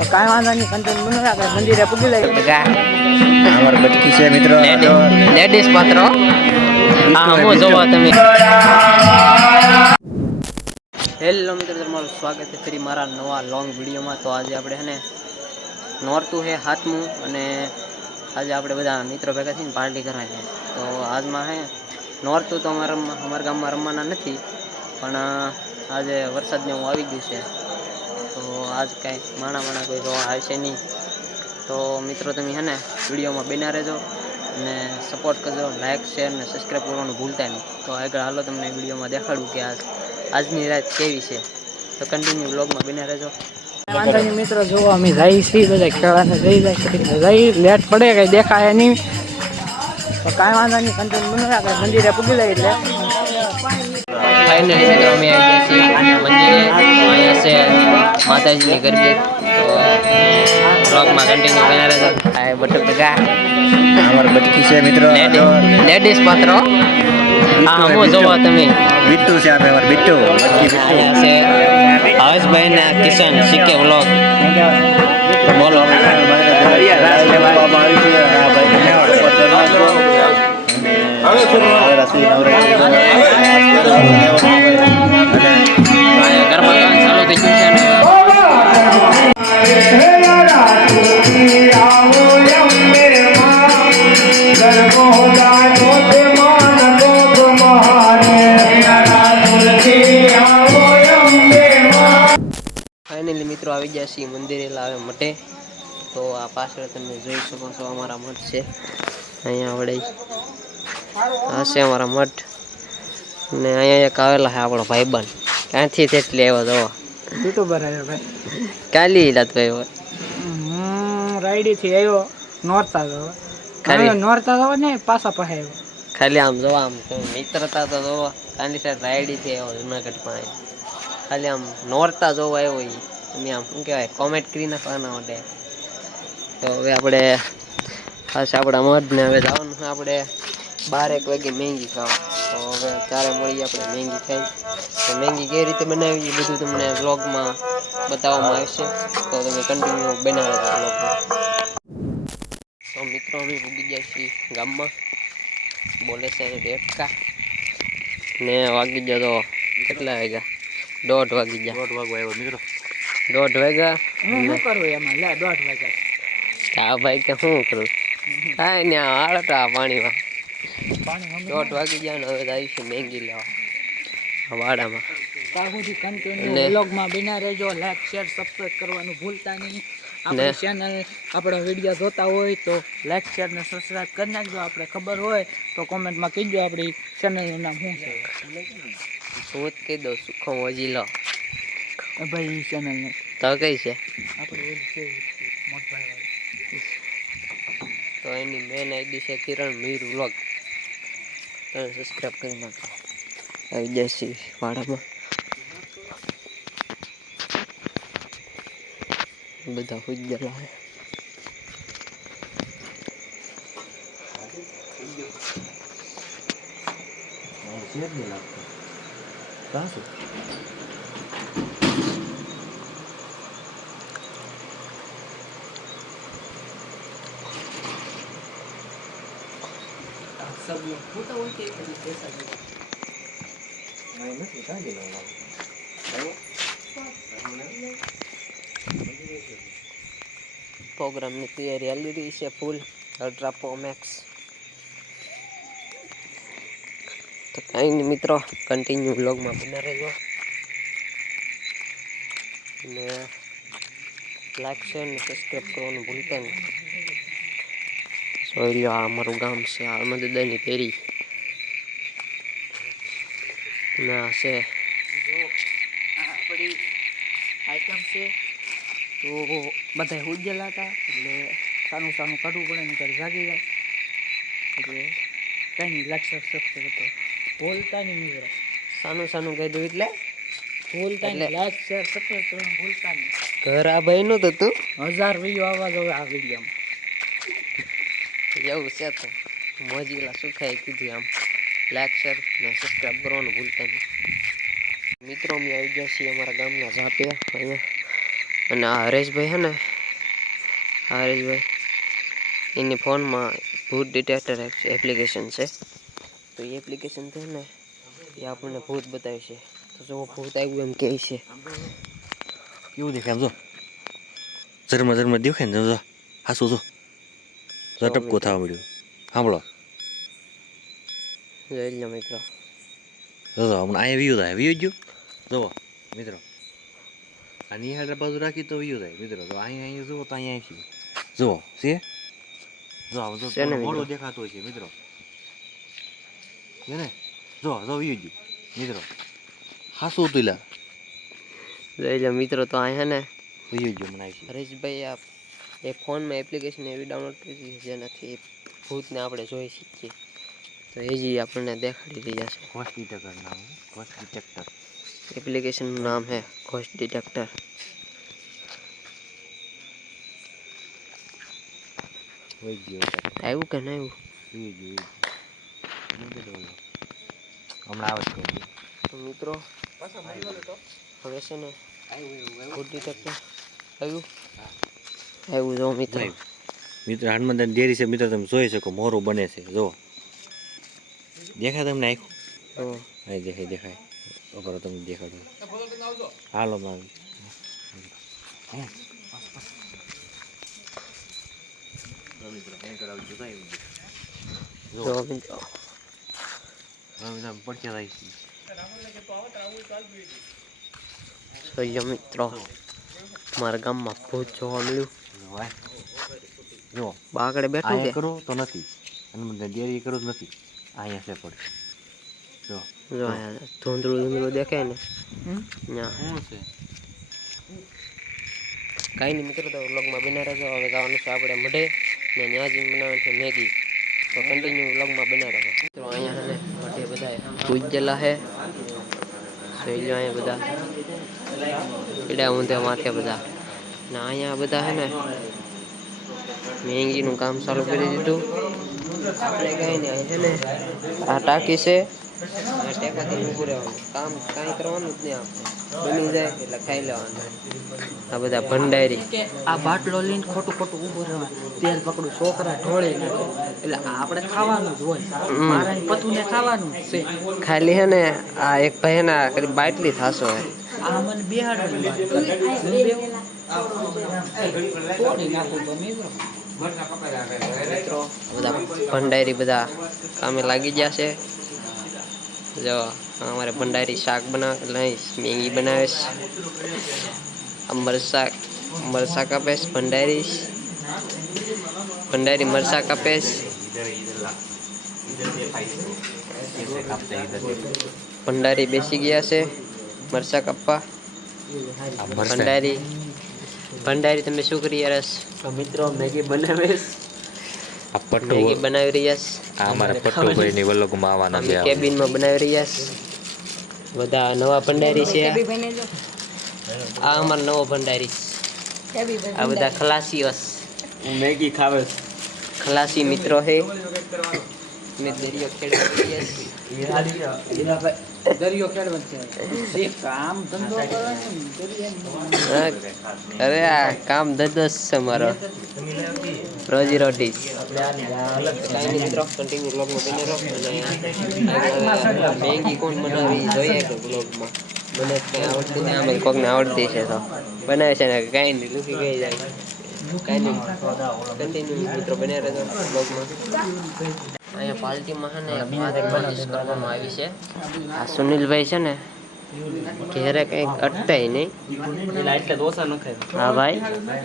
તો કાંઈ વાંધો નહીં, કન્ટેન્ટ બની રાખે, મંદિરે પૂગી લઈ અમાર બટકી છે મિત્રો, લેડીઝ પાત્ર. હા હું જોવા તમે. હેલો મિત્રો, તમારું સ્વાગત છે ફરી મારા નવા લોંગ વિડીયોમાં. તો આજે આપણે છે ને નોરતું છે હાથમું, અને આજે આપણે બધા મિત્રો ભેગા થઈને પાર્ટી કરવાની છે. તો આજમાં હે નોરતું તો અમારા ગામમાં રમવાના નથી, પણ આજે વરસાદને હું આવી ગયું છે, તો આજ કાંઈ માણા કોઈ જોવા આવશે નહીં. તો મિત્રો તમે છે ને વિડીયોમાં બન્યા રહેજો અને સપોર્ટ કરજો, લાઇક શેર અને સબસ્ક્રાઈબ કરવાનું ભૂલતા નહીં. તો આગળ હાલો તમને વિડીયોમાં દેખાડું કે આજની રાત કેવી છે. તો કન્ટિન્યુ વ્લોગમાં બન્યા રહેજો. વાંધો નહીં મિત્રો, જોવો અમે જઈએ છીએ બધા ખેડવાને જઈ લેટ પડે કંઈ દેખાય નહીં, તો કાંઈ વાંધો નહીં, કન્ટિન્યુ બની રાખે, મંદિરે પૂગી લઈ એટલે ફાઇનલી મિત્રો અમે આવી ગયા છીએ મંદિરે. અહીંયા છે માતાજીની ગરબી. તો બ્લોગમાં કન્ટિન્યુ બન્યા રહેજો. આ બટુક ટકા અમાર બટકી છે મિત્રો, લેડીઝ પાત્ર. હા હું જોવા તમે. બિટ્ટુ છે આપણે, અમાર બિટ્ટુ બટકી બિટ્ટુ. અહીંયા છે હર્ષભાઈ ને કિશન સીકે વ્લોગ. બોલો. ગરબા ગાવાનું ચાલુ થઈ ગયું છે ને. ફાઇનલી મિત્રો આવી ગયા છીએ મંદિરે લાવે મઠે. તો આ પાછળ તમે જોઈ શકો છો અમારા મઠ છે. અહીંયા વડે આ છે અમારા મઠ, ને અહીંયા એક આવેલા છે આપણો ભાઈબંધ. ક્યાંથી તેટલી આવ્યો જોવા યુટ્યુબર આવ્યો ભાઈ. કાલી રાત ભાઈ રાયડી થી આવ્યો નોરતા જવા. ખાલી નોરતા જવા ને પાછા પાસે આવ્યો. ખાલી આમ જોવા, આમ મિત્રતા તો જોવા. કાલી સાહેબ રાયડી થી આવ્યો જુનાગઢ પાસે. ખાલી આમ નોરતા જોવા આવ્યો. તમે આમ શું કહેવાય, કોમેન્ટ કરી નાખવાના માટે. તો હવે આપણે ખાસ આપણા મધ ને હવે જવાનું છે આપણે 12 વાગે મેંગી ખાવા. તો હવે ત્યારે મળીએ આપણે મેંગી ખાઈ. તો મેંગી કઈ રીતે બનાવી એ બધું તમને વ્લોગમાં બતાવવામાં આવશે. તો તમે કન્ટિન્યુ બનાવી દો વ્લોગમાં. તો મિત્રો અમે પૂગી ગયા છીએ ગામમાં. બોલે છે ડેટકા ને વાગી ગયા. તો કેટલા વાગ્યા? 1:30 વાગી ગયા. 1:30 વાગવા આવ્યો મિત્રો. 1:30 વાગ્યા. શું કરવું એમાં? લે 1:30 વાગ્યા. હા ભાઈ કે શું કરું? હા ને આળટા પાણીમાં 1:30 વાગી ગયા ને હવે જાય છે મેંગી લેવા વાડામાં. ત્યાં સુધી કન્ટિન્યુ વ્લોગમાં બન્યા રહેજો. લાઈક શેર સબસ્ક્રાઇબ કરવાનું ભૂલતા નહીં. આપણી ચેનલ આપણો વિડીયો જોતા હોય તો લાઈક શેર ને સબસ્ક્રાઇબ કરી નાખજો. આપણે ખબર હોય તો કોમેન્ટમાં કહીજો આપણી ચેનલનું નામ શું છે. શું જ કહી દો, સુખો મોજી લો ભાઈ ચેનલને. તો કઈ છે આપણે મોટભાઈ. તો એની મેન આઈડી છે કિરણ મીર વ્લોગ. તમે સબસ્ક્રાઈબ કરી નાખો. આવી જાય છે વાડામાં બધા હોઈ ગયેલા છે. सब लोग होता हुआ कि कैसा नहीं नहीं कहां गेलो प्रोग्राम ની તૈયારી હાલી રહી છે ફૂલ. Ultra pro max. તો કાંઈ નહીં મિત્રો, કન્ટિન્યુ વ્લોગમાં બન્યા રહેજો ને લાઈક શેર ને સબસ્ક્રાઈબ કરવાનું ભૂલતા નહીં. સોરી, આ અમારું ગામ છે. આ મદદાની પેરી ના છે આપણી આઈટમ છે. તો બધા ઉજ્જેલા હતા એટલે સાનું કાઢવું પડે ને ત્યારે જાગી જાય. એટલે કંઈ નહીં, લાઈક શેર સબસ્ક્રાઈબ કરતો ભૂલતા નહીં મિત્રો. સાનું કહી દઉં એટલે ભૂલતા નહીં. લાઈક શેર સબસ્ક્રાઈબ કરવાનું ભૂલતા નહીં. ઘર આ ભાઈ નું તો તું 1000 વિડીયો આવવા જોઈએ આ વિડીયોમાં. એવું છે તો મોજીલા સુખાઈ કીધું આમ. લાઈક શેર ને સબસ્ક્રાઈબ કરવાનું ભૂલતા નહીં. મિત્રો અમે આવી ગયા છીએ અમારા ગામના ઝાપે. અહીંયા અને આ હરેશભાઈ હે ને, હરેશભાઈ એની ફોનમાં ભૂત ડિટેક્ટર એપ્લિકેશન છે. તો એ એપ્લિકેશન છે ને એ આપણને ભૂત બતાવે છે. તો જો ભૂત આવ્યું એમ કહે છે. કેવું દેખાય આમ જો, ઝરમર દેખાય ને જો, હાસું જો ટપકો થવા મળ્યું. સાંભળો જોઈ લો મિત્રો. જો હમણાં અહીંયા વ્યૂ ગયું જુઓ મિત્રો. આ નિહાળ બાજુ રાખી તો વ્યૂ થાય મિત્રો. તો અહીંયા જુઓ તો અહીંયા છે જુઓ છે. જો મોડું દેખાતું હોય છે મિત્રો. છે ને જો વ્યૂ ગયું મિત્રો. હાસું હતું લા. જોઈ લો મિત્રો. તો અહીંયા ને વ્યૂ ગયું મને છે. હરેશભાઈ આ એ ફોનમાં એપ્લિકેશન એવી ડાઉનલોડ કરી છે જેનાથી ભૂતને આપણે જોઈ શકીએ. તો એ જ આપણને દેખાડી રહ્યા છે. ઘોસ્ટ ડિટેક્ટર નામ, ઘોસ્ટ ડિટેક્ટર એપ્લિકેશનનું નામ છે ઘોસ્ટ ડિટેક્ટર. આવ્યું કે નહીં આવ્યું? હમણાં આવે છે તો મિત્રો હવે છે ને ઘોસ્ટ ડિટેક્ટર આવ્યું જો મિત્રો. મિત્રો હનુમાન ડેરી છે મિત્રો. તમે જોઈ શકો મોરું બને છે જો. દેખાય તમને આખું? દેખાય. બરાબર તમને દેખાડો. હાલો મારું જો મિત્રો જોઈએ મિત્રો મારા ગામમાં ભૂત જોવા મળ્યું. જો બાકડે બેઠું કે કરો તો નથી, હનુમાન ડેરી કરો તો નથી. અહીંયા છે પડે જો. જો ધૂંધળું દેખાય ને શું છે? કાંઈ નહીં મિત્રો. તો વ્લોગમાં બના રહેજો. હવે જવાનું છે આપણે મઢે ને ત્યાં જઈને બનાવવાનું છે મેગી. તો કન્ટિન્યુ વ્લોગમાં બના રહેજો. તો અહીંયા છે ને મઢે બધા પૂજેલા છે. જોઈ લો અહીંયા બધા પીડા ઊંધે માથે બધા. ને અહીંયા બધા છે ને મેંગીનું કામ ચાલુ કરી દીધું. આપણે કાંઈ નહીં અહીં છે ને આ ટાંકી છે. આ ટેકાથી ઊભું રહેવાનું કામ કાંઈ કરવાનું જ નહીં. આપણે બની જાય એટલે ખાઈ લેવાનું. આ બધા ભંડારી આ બાટલો લઈને ખોટું ઊભું રહેવાનું. તેલ પકડું છોકરા ઢોળે નાખે એટલે આપણે ખાવાનું જ હોય. મારા પતુને ખાવાનું છે. ખાલી હે ને આ એક ભાઈ ના કરી બાટલી થાશો હે. આ મને બેહાડવાની વાત મિત્રો બધા ભંડારી બધા કામે લાગી ગયા છે. જો અમારે ભંડારી શાક બનાવે મેગી બનાવે છે. મરસા કાપે છે ભંડારી મરસા કાપે છે. ભંડારી બેસી ગયા છે મરસા કાપવા. ભંડારી તમે શું કરી રહ્યા છો? મિત્રો મેગી બનાવે મેગી બનાવી રહ્યા છે. અમારા પટ્ટુભાઈની વલોગમાં આવવાના છે. કેબિનમાં બનાવી રહ્યા છે. બધા નવા ભંડારી છે. આ અમારો નવો ભંડારી. આ બધા ખલાસીઓ મેગી ખાવે ખલાસી મિત્રો છે. મેં દરિયો ખેડવા રહ્યા છીએ. દરિયો ખેડવા કામ ધંધો અરે આ કામ ધંધો છે મારો. રોજી રોટી. મિત્રો કન્ટિન્યુ બ્લોગમાં બને રહો. મેગી કોણ બનાવી જોઈએ કે બ્લોગમાં મને કંઈ આવડતું નહીં. આમાં કોકને આવડતી છે તો બનાવે છે ને કાંઈ નહીં લૂકી ગઈ જાય. કાંઈ નહીં કન્ટિન્યુ મિત્રો બને રહેજો બ્લોગમાં. અહીંયા પાર્ટીમાં છે ને વાત માલિશ કરવામાં આવી છે. આ સુનિલભાઈ છે ને ઘેરે કંઈક અટકાય નહીં. હા ભાઈ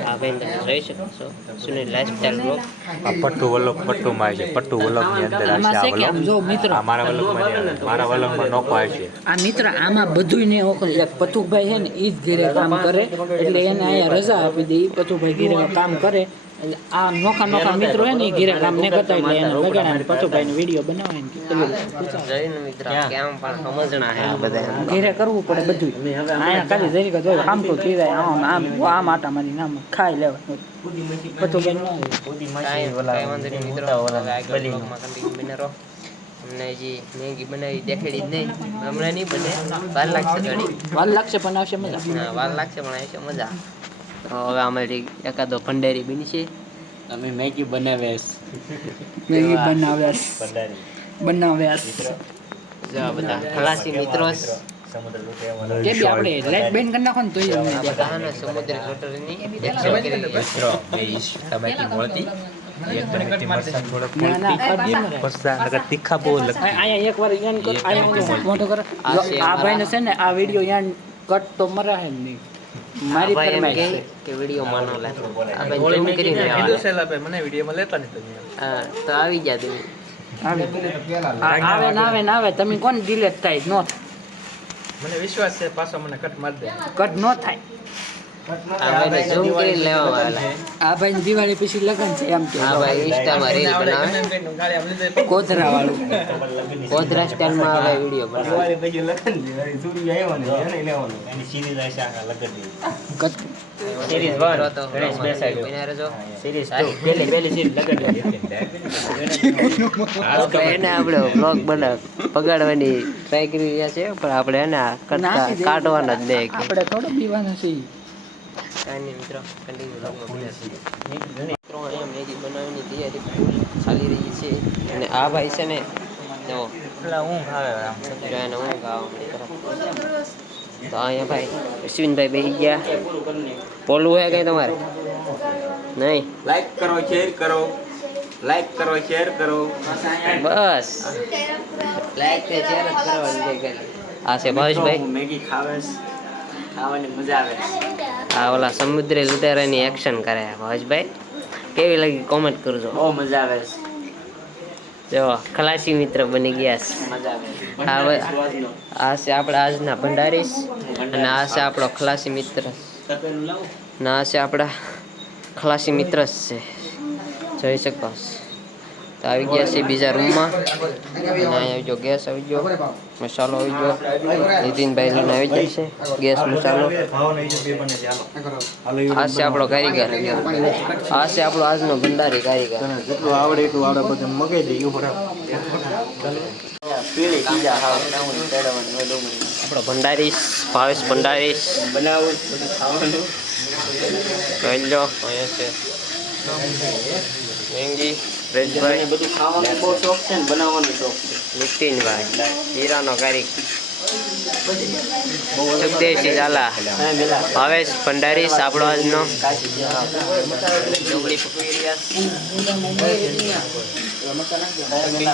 આ ભાઈ તમે જોઈ શકો છો સુનિલ લાઈફસ્ટાઈલ બ્લોગ. આ પટ્ટુ વલોગમાં છે. પટ્ટુ વલોગની અંદર મારા વલોગમાં નોખો આવશે. આ મિત્ર આમાં બધું ને ઓળખે. પતુભાઈ છે ને એ જ ઘરે કામ કરે એટલે એને અહીંયા રજા આપી દે. પતુભાઈ ઘરે કામ કરે એટલે આ નોખા મિત્રો હે ને ઘરે કામ ને કરતા એટલે એને બગાડા પતુભાઈ નો વિડીયો બનાવે ને જઈને મિત્ર કેમ પણ સમજણા હે આ બધા. ઘરે કરવું પડે બધું. અહીંયા ખાલી જરી કે જો આમ તો થઈ જાય આમ આટા મારી નામ ખાઈ લેવા પતુભાઈ નો કાંઈ વાંધો નહીં મિત્રો. હવે આગળ બ્લોગમાં કન્ટિન્યુ બને રહો. અમને હજી મેગી બનાવી દેખાડી જ નહીં. હમણાં નહીં બને. વાર લાગશે ઘણી. વાર લાગશે પણ આવશે મજા. વાર લાગશે પણ આવશે મજા. તો હવે અમારી એકાદો ભંડેરી બની છે. અમે મેગી બનાવ્યાસ મેગી બનાવ્યાસ બનાવ્યાસ જો આ બધા ખલાસી મિત્રો કે બી આપણે લાઈટ બેન કરી નાખો ને તો એ અમને બધાને સમુદ્ર ગટરની એક્શન કરી તીખા બહુ અહીંયા એકવાર યાન કર અહીંયા મોટો કર આ ભાઈને છે ને આ વિડિયો યાન કટ તો મરા હે નહીં મારી ફરમાઈશ છે કે વિડિયો માં ન લાગે આ ભાઈ ઝૂમ કરીને લેવાના. મને વિડીયોમાં લેતા નહીં તમે હા તો આવી ગયા તમે. આવે ના આવે તમે કોણ ડિલેટ થાય નો થાય મને વિશ્વાસ છે પાછો મને કટ માર દે કટ નો થાય આ ભાઈને ઝૂમ કરીને લેવામાં આવેલા. આ ભાઈ દિવાળી પછી લગન છે એમ કે આ ભાઈ ઇન્સ્ટામાં રીલ બનાવે ગાડી આમ લીધે કોતરા વાળું ગોધરા સ્ટાઇલમાં આવે વિડિયો બનાવે. સિરીઝ મિત્રો તો બન્યા રહેજો. સિરીઝ 2 પહેલી સિરીઝ લગાડી એને આપણે બ્લોગ પગાડવાની ટ્રાય કરી રહ્યા છે પણ આપણે એને કાઢવાના જ નહીં. આપણે થોડો પીવાના છે કાંઈ નહીં મિત્રો, કન્ટિન્યુ બ્લોગમાં બન્યા છીએ. મિત્રો અહીંયા મેગી બનાવવાની તૈયારી ચાલી રહી છે અને આ ભાઈ છે ને જો ઊંઘ આવે આમ જો એને ઊંઘ આવવાની તરફ. તો અહીંયા ભાઈ અશ્વિનભાઈ બેસી ગયા. બોલવું હે કંઈ તમારે? નહીં? લાઈક કરો શેર કરો લાઈક કરો શેર કરો બસ લાઈક કે શેર જ કરવાની છે ખાલી. આ છે ભાવેશભાઈ. મેગી ખાવેસ ખાવાની મજા આવે આ ઓલા સમુદ્રી લૂંટારાની એક્શન કરે ભાવેશભાઈ. કેવી લાગી કોમેન્ટ કરજો. બહુ મજા આવે જો ખલાસી મિત્ર બની ગયા છે. આ છે આપણા આજના ભંડારીશ અને આ છે આપણો ખલાસી મિત્ર અને આ છે આપણા ખલાસી મિત્ર જ છે, જોઈ શકો. તો આવી ગયા છે બીજા રૂમમાં અને અહીંયા આવી ગયો ગેસ, આવી ગયો મસાલો, આવી ગયો નીતિનભાઈ લઈને આવી જાય છે ગેસ મસાલો. આ છે આપણો કારીગર, આ છે આપણો આજનો ભંડારી કારીગર. જેટલું આવડે એટલું આવડે બધું મગાઈ દઈએ આપણો ભંડારીશ ભાવેશ ભંડારીશ બનાવું બધું ખાવાનું જોઈ લો. અહીંયા છે મેંગી, રેજભાઈ, બધું ખાવાનું બહુ શોખ છે ને બનાવવાનો શોખ છે. નીતિનભાઈ હીરાનો કારીગર, જગદેશી ઝાલા, ભાવેશ ભંડારીશ આપણો આજનો. ડુંગળી પકવી રહ્યા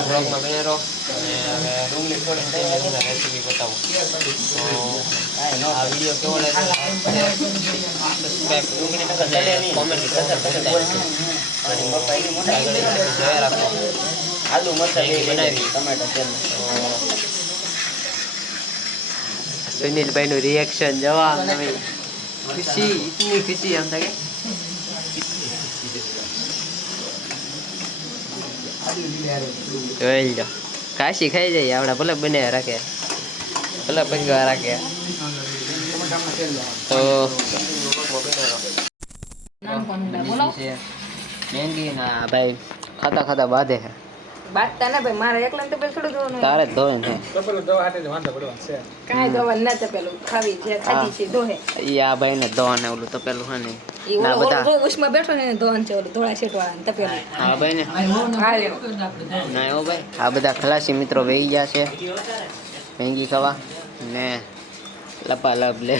બ્લોગમાં બને રહો અને હવે રેસીપી બતાવું. તો આ વિડીયો કેવો લાગે સબસ્ક્રાઈબ કોમેન્ટ જોયા રાખો. આલુ મસાલા બનાવી ટમેટા સુનિલભાઈ નું રિએક્શન જવા ખુશી, ઇતની ખુશી એમ થાય. જોઈ લો કાશી ખાઈ જાય આપણે ભલે બને રાખે ભલે પગવા રાખે. તો મેંગી ના ભાઈ ખાતા ખાતા બાંધે છે. બાટતા ના ભાઈ મારે એકલા તો પેલું થોડું ધોવાનું તારે જ ધોવે છે. કાંઈ ધોવાનું ના તપેલું ખાવી જે ખાધી છે ધોહે ઈ આ ભાઈ ને ધોવાને ઓલું તપેલું છે ને ઈ ના ઓલો બધા ઉષ્માં બેઠો ને એને ધોવાનું છે ઓલું ધોળા શેટવાળાને તપેલું હા ભાઈ ને હા લ્યો ના એવો ભાઈ આ બધા ખલાસી મિત્રો વહી ગયા છે મેંગી ખાવા ને લપા લપ લે.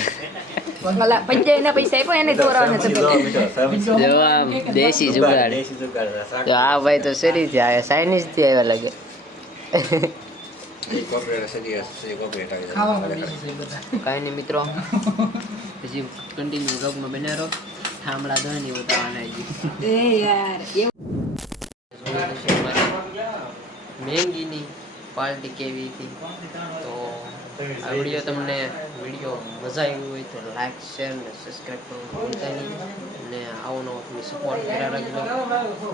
ઓલા પંચાયતના પૈસા આપ્યો એને ધોરાવાના તપેલું જો આમ દેશી જુગાડ. જો આ ભાઈ તો શેરી થી આવ્યા, ચાઇનીઝ થી આવ્યા લાગે. કાંઈ નહીં મિત્રો, પછી કન્ટિન્યુ બ્લોગમાં બન્યા રહો. થાંભળા દોની ઉતારવાના એ યાર મેંગીની પાર્ટી કેવી હતી. તો આ વિડીયો તમને મજા આવી હોય તો લાઈક શેર ને સબસ્ક્રાઈબ કરવાનું ભૂલતા નહીં અને આવો નવો તમે સપોર્ટ કર્યા રાખજો. તો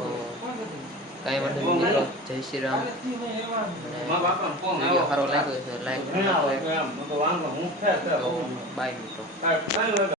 કાંઈ વાંધો નહીં મિત્રો, જય શ્રી રામ. અને વિડીયો સારો લાગ્યો તો લાઈક બાય મિત્રો.